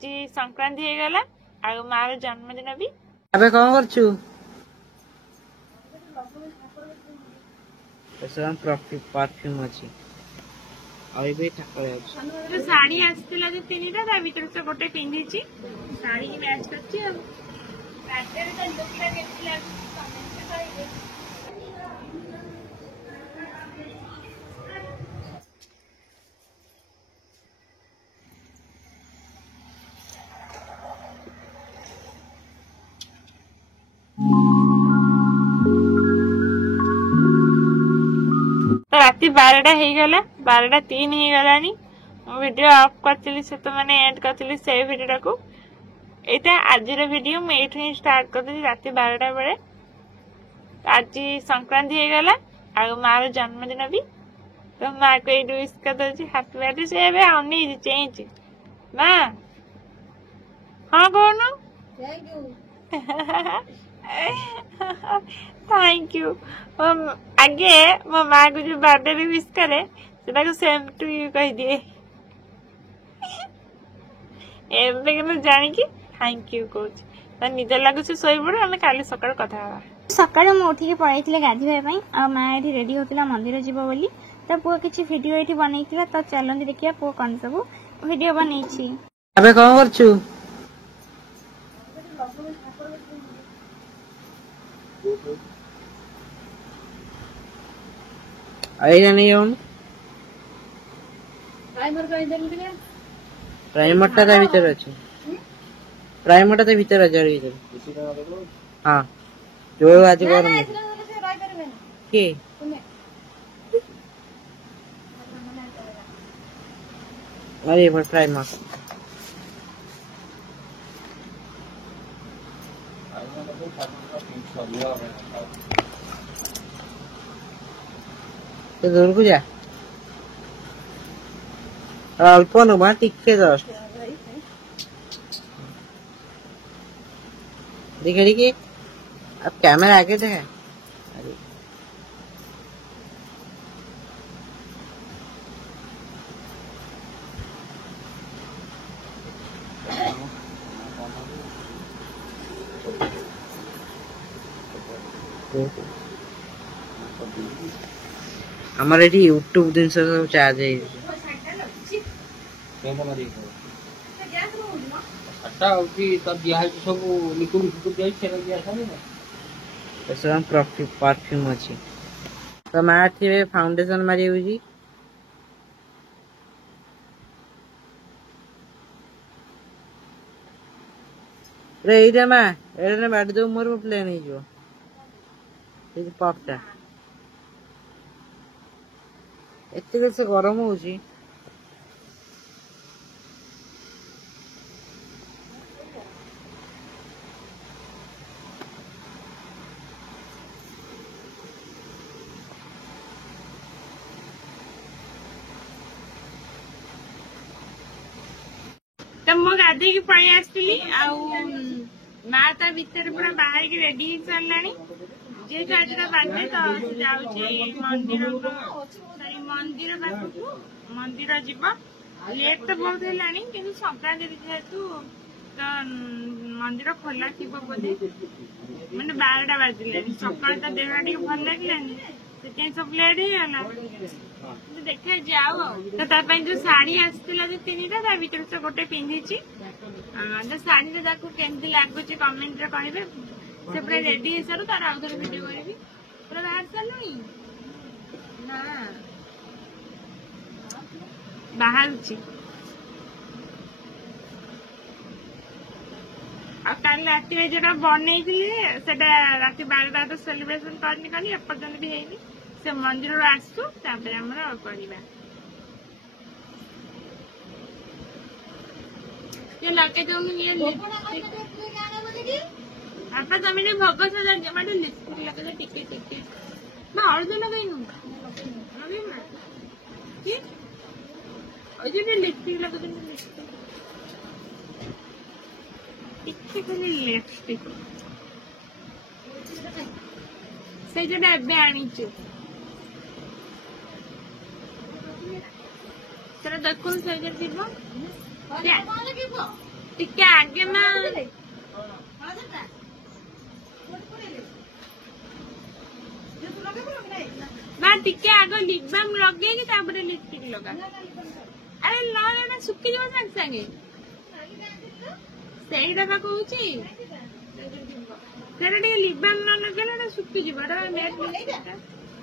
आज संक्रांति हो गला आ मार जन्मदिन भी अबे कौन करछु परफ्यूम अच्छी अभी भी ठाकुर जो साड़ी आसला जो तीन ता भीतर से गोटे पिंधि साड़ी मैच करछि राति 12टा हो गला 12:03 हो गलानी वीडियो ऑफ करथिली से तो माने एंड करथिली से वीडियो को एटा आज वीडियो मैं एठू स्टार्ट करथि राति 12टा बेले आज संक्रांति हो गला आ मार जन्मदिन भी तो माँ को ये विश कर दे हैप्पी बर्थडे से एबे आनी चेंज माँ हाँ कौन थैंक यू आगे मो माँ को जो बर्थडे भी विश करे से सेम टू यू कह दिए एबे जानी कि थैंक यू कहूँ निद लगुच शोई पड़े आम काली सकाल कथा सकाळु मु उठिक पळैथिले गाधीबा पई आ मा एठी रेडी होतिला मंदिर जीव बोली त पुओ किछि वीडियो एठी बनैतिला त चलंदी देखिया पुओ कोन सब वीडियो बनैछि अबे कौन करछु आइना नहीं हम प्राइमर टा भीतर अछि प्राइमर टा भीतर अछि भीतर हां जो आज कर के अरे पर प्राइमर तो दूर को जा अल्प नुमा टिके जस्ट दिखे देखिए अब कैमरा आगे थे अरे हमारे यूट्यूब दिन से सब चार्ज है परफ्यूम अच्छी तो मैं फाउंडेशन मारी हुई रे मैं बैठ दो मोर प्लेन ही जो पपटा एत से गरम हो तो मो गाधे की पळी आसली माँ ता भीतर पूरा बाहर की रेडी सारानी जेहेतु आज बर्थडे तो जाऊँगी मंदिर मंदिर पाखक मंदिर जीव लेट तो बहुत है कि संक्रांति जेहेतु तो मंदिर खोला थी बोधे मैंने 12टा बाजिले सकाल तो देह टे भल लगे से सब लेट होगा देखे जाओ तो जो साड़ी आसला जो तीन ता भीतर से गोटे पिंधि तो शाढ़ी केमती लगुच कमेंट कहे से पूरा रेडी हो सारू तार आउे वीडियो करी पूरा बाहर सारूनी ना बाहर काल रात जो बनई रात 12टा तो सेलिब्रेशन करनी एपर्तंत भी है से मंदिर आसू ये लगे जो आपा तमें भोग सजा जमाटे लिपस्टिक लगे टिके टिके मैं हलदी लगेनु लिपस्टिक लगे टिके खाली लिपस्टिक से जो एबे आनीचे तेरा देखो से जो जीव ଟିକେ ଆଗେ ମା ଟିକେ ଆଗ ଲିପ୍ ବାମ୍ ଲଗେଇକି ତାପରେ ଲିପଷ୍ଟିକ୍ ଲଗା। ଆରେ ନା ଶୁଖିଯିବ ସାଙ୍ଗେ ସାଙ୍ଗେ। ସେଇଟା ବା କହୁଛି ସେଟା ଟିକେ ଲିପ୍ ବାମ୍ ନ ଲଗେଇଲେ ଏଟା ଶୁଖିଯିବ।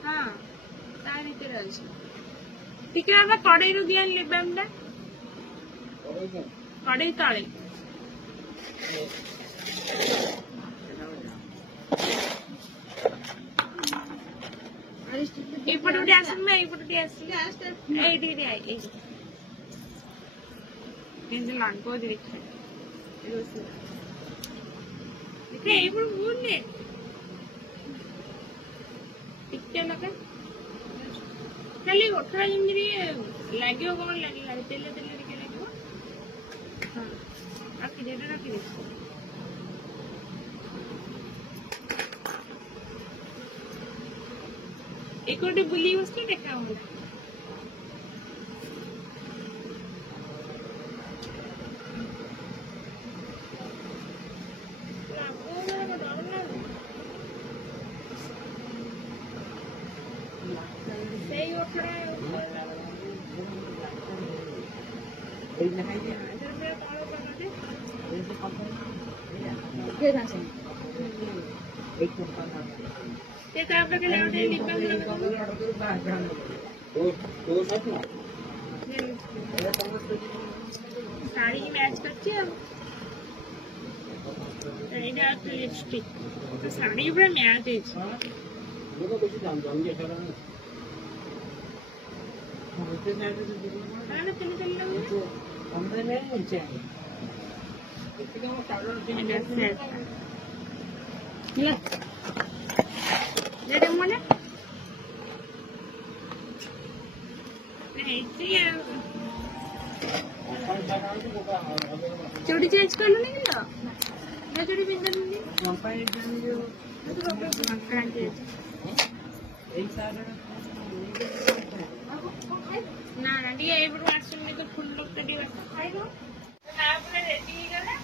ହଁ ତା ଭିତରେ ଅଛି। ଟିକେ ବାବା କଡେଇରୁ ଦିଅ ଲିପ୍ ବାମ୍ ଟା। କଡେଇ ତଳେ ଏଇପଟେ ଗୋଟେ ଆସିବୁ ଏଇପଟେ ଟିକେ ଆସିବୁ ଏଇଠି କେମିତି ଲାଗୁଛି ଦେଖିବା ଏଇପଟେ ବୁଲେ ଟିକେ ଲଗା ଖାଲି ଓଠଟା ଯେମିତି ଲାଗିବ କଣ ଲାଗିଲା ତେଲ ଟିକେ ଲାଗିବ। ହଁ ରଖିଦେ ଏଇପଟେ ବୁଲି ବସିଲେ ଦେଖା ହଉନା। ସେଇ ଓଠଟା ତାପରେ ଶାଢୀ ମ୍ୟାଚ୍ କରିଛି ଆଉ लिपस्टिक तो साड़ी पूरा मैच है चूड़ी चेंज कर लो नहीं चूड़ी पिंधन ना ना टी आसुनी तो फुल लोक रेडी गला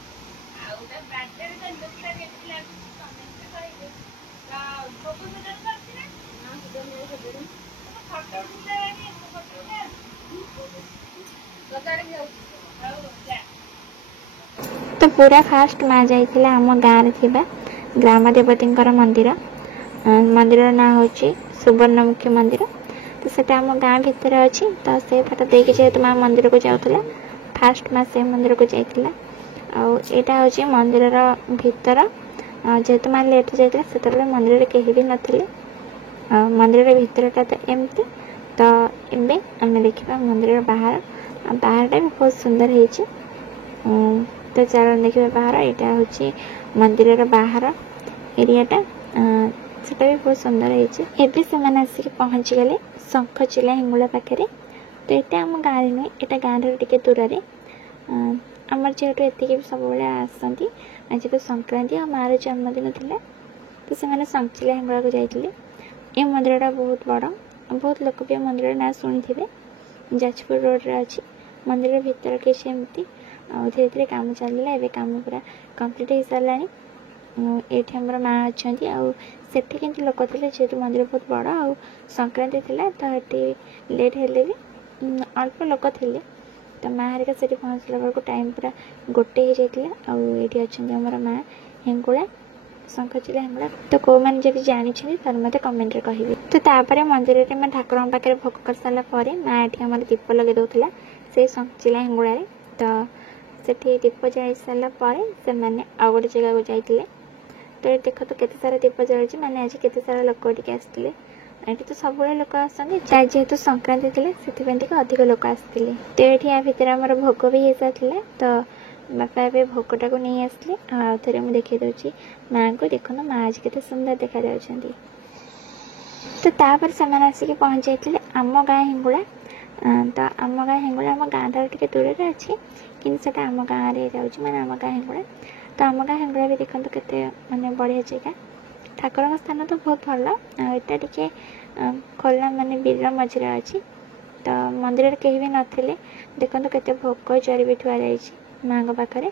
तो पूरा फास्ट माँ जाइथिला आम गाँव ग्राम देवती मंदिर मंदिर ना हूँ सुवर्णमुखी मंदिर तो सेटा आम गाँव भितर अच्छी तो से फाट देखे जेहेतु माँ मंदिर को जाऊला फास्ट माँ से मंदिर को जाइथिला आटा हूँ मंदिर भीतर जेहेतु माँ लेट जाइथिला सेतबेले मंदिर कहीं भी नथिले मंदिर भीतरटा तो एमती तो एबे आम देखा मंदिर बाहर बाहरटा भी बहुत सुंदर है तो चलो देखिए बाहर यहाँ हूँ मंदिर बाहर एरियाटा सेटा भी बहुत सुंदर है से आसिक पहुँची गले शंखचिला हिंगुला पाखे तो ये आम गाँव नुहे यहाँ गाँव टे दूर आमर जेहेतु ये सब आसती आज तो संक्रांति और माँ जन्मदिन था तो से शंखचिला हिंगुला को जाते ये मंदिरटा बहुत बड़ बहुत लोक भी मंदिर ना शुणी थे जाजपुर रोड रे अच्छी मंदिर भीतर किसी एमती धीरे धीरे काम चलला ए काम पूरा कंप्लीट हो सारा ये आमर माँ अच्छा सेठी कि लोक थे जेहेतु मंदिर बहुत बड़ आ संक्रांति थी तो ये लेट हेले भी अल्प लोक थे तो माँ हरिका से पहुँचला बेलू टाइम पूरा गोटे हो जाता आठी अच्छा आमर माँ हिंगुला शंखचिला हिंगुला तो कौ मैंने जब जानी तर मत कमेंट कहे तो तापर मंदिर में ठाकुर पाखे भोग कर सारापर माँ ये आम दीप लगे दूसरा से शंखचिला हिंगुला तो सेठी दीप जलाई सारापर से मैंने आउ गोटे जगह को जाते तो ये देख तो केते सारा दीप जलती मैंने आज केते सारा लोक आसते ये तो सब लोक आसते जेहेतु संक्रांति थी से अधिक लोक आसते तो ये भितर आम भोग भी हो सारा तो बापा ए भोगटा को नहीं आसले थे मुझे देखी दूसरी माँ को देखो माँ आज के सुंदर देखा तो तापर से आसिक पहुँच जाते आम गाँ हिंगुला तो आम गाँ हिंगुला आम गाँ टे दूर अच्छी कि आम गाँव में जाऊँ मैंने आम गाँ हिंगुला तो आम गाँ हिंगुला भी देखते केते माने बढ़िया जगह ठाकुर स्थान तो बहुत भल यहाँ टे खोला माने बिल मझे अच्छी तो मंदिर कहीं भी नथिले देखते केते भोग चरी भी थुआ जाइए माँ पाखे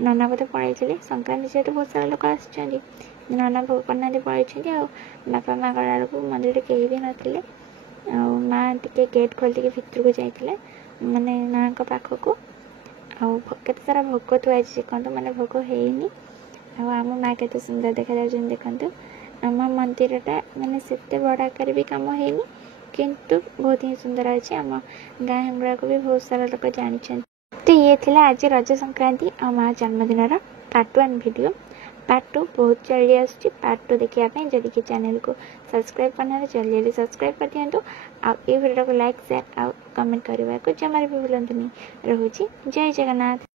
नना बोधे पलि संक्रांति जेहतु बहुत सारा लोक आसुँच नना भोग करना पलि बापा माँ गला बेलू मंदिर कहीं भी नथिले माँ टे गेट खोल भितर को जाइए माने माँ पाखक के सारा भोग थुआई देखते मैंने भोग होनी आम माँ के सुंदर देखा देखते आम मंदिरटा माने से बड़ आकार भी कम होनी किंतु बहुत ही सुंदर अच्छे आम गाँ हेमुड़ा को भी बहुत सारा लोग जानी। तो ये थिला आज रज संक्रांति और माँ जन्मदिन पार्ट 1 वीडियो। पार्ट 2 बहुत जल्दी आसुची। पार्ट 2 देखिए जदि कि चैनल को सब्सक्राइब करना जल्दी जल्दी सब्सक्राइब कर दिंतु आ वीडियो को लाइक शेयर और कमेंट करने को जमार भी भूलु नहीं। रोची जय जगन्नाथ।